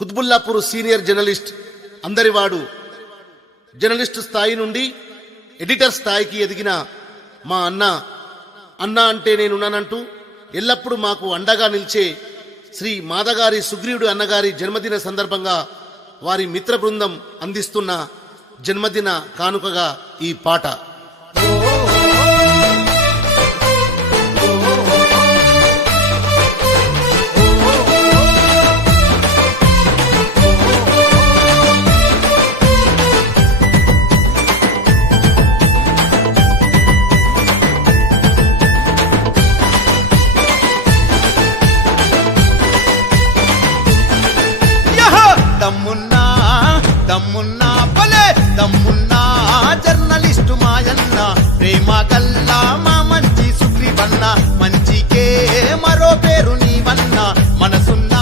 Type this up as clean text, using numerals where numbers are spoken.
Quthbullapur senior journalist, అందరివాడు, journalist స్థాయి నుండి editor స్థాయికి ఎదిగిన మా అన్న అంటే నేనున్నానంటూ ఎల్లప్పుడూ మాకు అండగా నిలిచే శ్రీ మాదగారి సుగ్రీవుడు అన్నగారి జన్మదిన సందర్భంగా వారి మిత్ర బృందం అందిస్తున్న జన్మదిన కానుకగా ఈ పాట. దమ్మున్నా జర్నలిస్టు మాయన్న, ప్రేమ గల్లా మా మంచి సుగ్రీవన్న, మంచికే మరో పేరు నీవన్న, మనసున్న